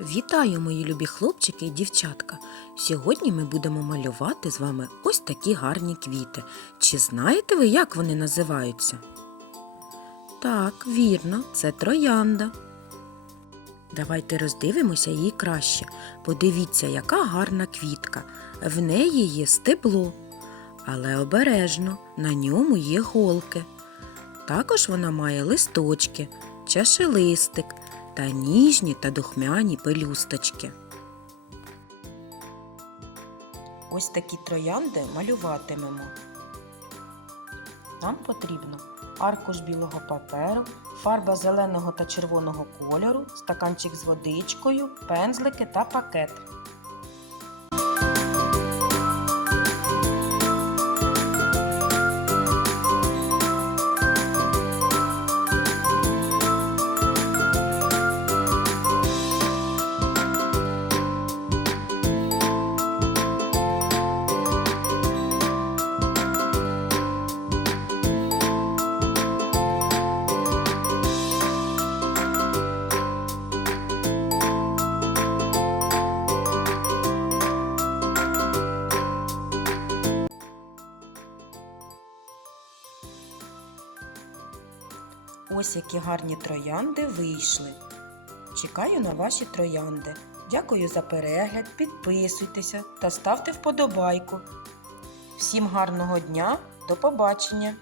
Вітаю, мої любі хлопчики і дівчатка. Сьогодні ми будемо малювати з вами ось такі гарні квіти. Чи знаєте ви, як вони називаються? Так, вірно, це троянда. Давайте роздивимося її краще. Подивіться, яка гарна квітка. В неї є стебло, але обережно, на ньому є голки. Також вона має листочки, чашелистик та ніжні та духмяні пелюсточки. Ось такі троянди малюватимемо. Нам потрібно аркуш білого паперу, фарба зеленого та червоного кольору, стаканчик з водичкою, пензлики та пакет. Ось які гарні троянди вийшли. Чекаю на ваші троянди. Дякую за перегляд, підписуйтеся та ставте вподобайку. Всім гарного дня, до побачення!